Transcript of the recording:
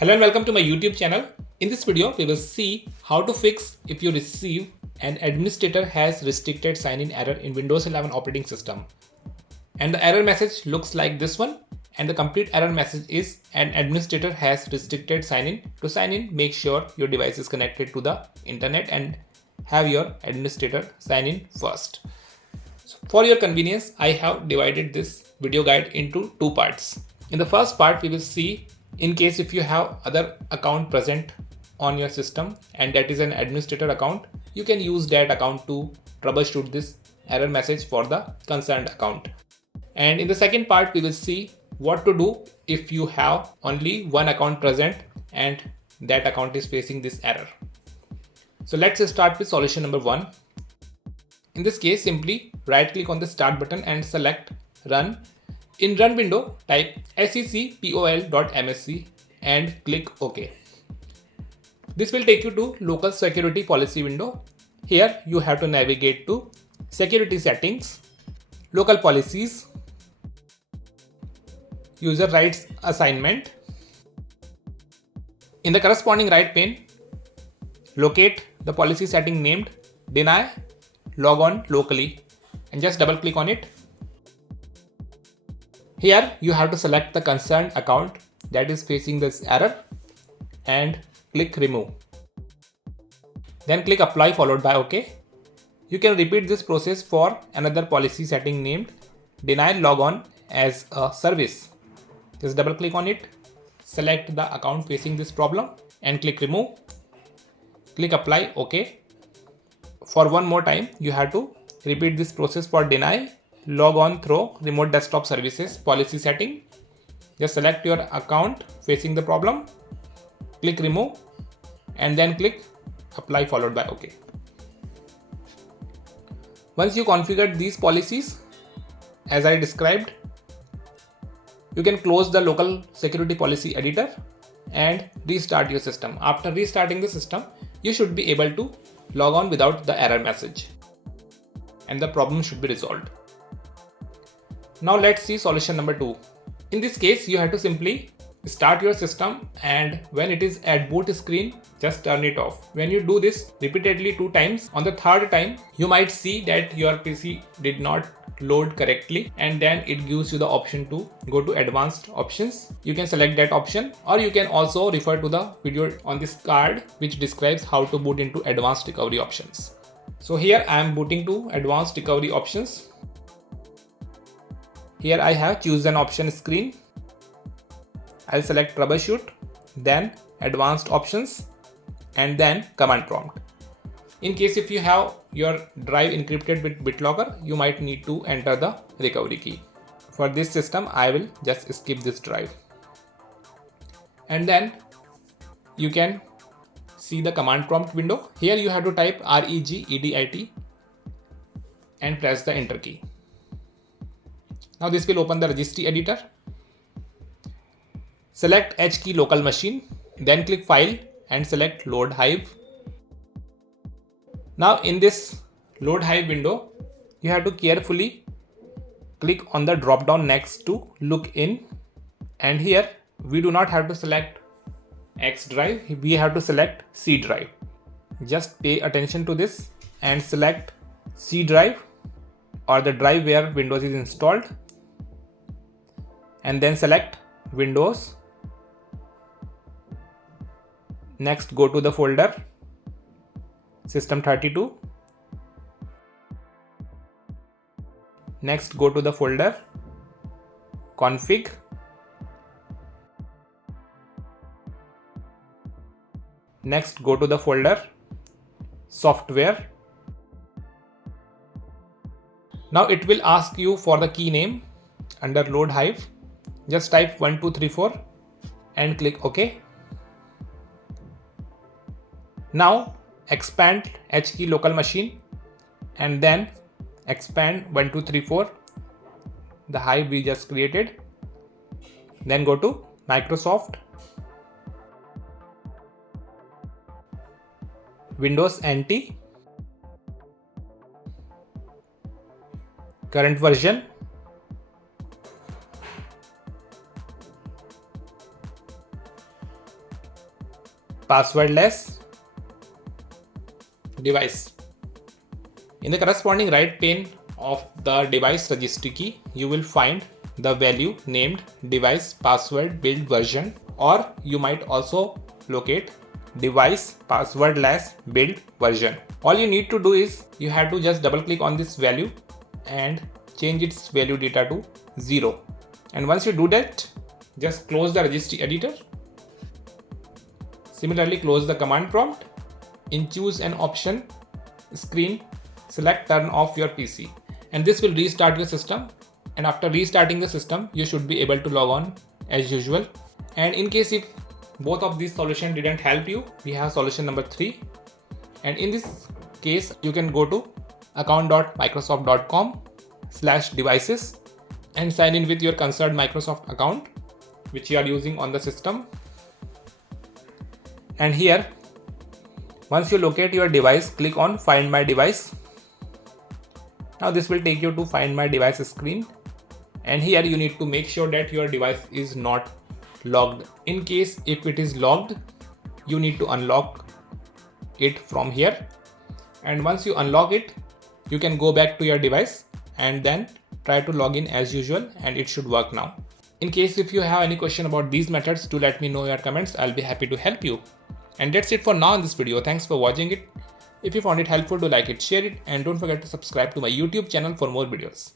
Hello and welcome to my YouTube channel. In this video, we will see how to fix if you receive an administrator has restricted sign-in error in Windows 11 operating system. And the error message looks like this one. And the complete error message is an administrator has restricted sign-in. To sign in, make sure your device is connected to the internet and have your administrator sign in first. So for your convenience, I have divided this video guide into two parts. In the first part, we will see in case if you have other account present on your system and that is an administrator account, you can use that account to troubleshoot this error message for the concerned account. And in the second part, we will see what to do if you have only one account present and that account is facing this error. So let's start with solution number 1. In this case, simply right click on the start button and select run. In run window, type seccpol.msc and click OK. This will take you to local security policy window. Here you have to navigate to security settings, local policies, user rights assignment. In the corresponding right pane, locate the policy setting named deny logon locally and just double click on it. Here you have to select the concerned account that is facing this error and click remove. Then click apply followed by OK. You can repeat this process for another policy setting named deny logon as a service. Just double click on it, select the account facing this problem and click remove. Click apply OK. For one more time, you have to repeat this process for deny log on through remote desktop services policy setting. Just select your account facing the problem, click remove and then click apply followed by OK. Once you configured these policies as I described, you can close the local security policy editor and restart your system. After restarting the system, you should be able to log on without the error message and the problem should be resolved. Now let's see solution number 2. In this case, you have to simply start your system and when it is at boot screen, just turn it off. When you do this repeatedly 2 times, on the third time, you might see that your PC did not load correctly and then it gives you the option to go to advanced options. You can select that option or you can also refer to the video on this card which describes how to boot into advanced recovery options. So here I am booting to advanced recovery options. Here I have choose an option screen. I'll select troubleshoot, then advanced options and then command prompt. In case if you have your drive encrypted with BitLocker, you might need to enter the recovery key. For this system, I will just skip this drive. And then you can see the command prompt window. Here you have to type regedit and press the enter key. Now this will open the registry editor. Select H key local machine, then click file and select load hive. Now in this load hive window, you have to carefully click on the drop down next to look in, and here we do not have to select X drive, we have to select C drive. Just pay attention to this and select C drive or the drive where Windows is installed and then select Windows. Next go to the folder System32. Next go to the folder Config. Next go to the folder Software. Now it will ask you for the key name under load hive. Just type 1234 and click OK. Now expand H key local machine and then expand 1234, the hive we just created. Then go to Microsoft, Windows NT, current version, passwordless device. In the corresponding right pane of the device registry key, you will find the value named device password build version, or you might also locate device passwordless build version. All you need to do is you have to just double click on this value and change its value data to 0. And once you do that, just close the registry editor. Similarly, close the command prompt. In choose an option screen, select turn off your PC, and this will restart your system. And after restarting the system, you should be able to log on as usual. And in case if both of these solutions didn't help you, we have solution number 3. And in this case, you can go to account.microsoft.com/devices and sign in with your concerned Microsoft account which you are using on the system. And here, once you locate your device, click on Find My Device. Now this will take you to Find My Device screen, and here you need to make sure that your device is not logged. In case if it is logged, you need to unlock it from here, and once you unlock it, you can go back to your device and then try to log in as usual, and it should work now. In case if you have any question about these methods, do let me know in your comments. I'll be happy to help you. And that's it for now in this video. Thanks for watching it. If you found it helpful, do like it, share it, and don't forget to subscribe to my YouTube channel for more videos.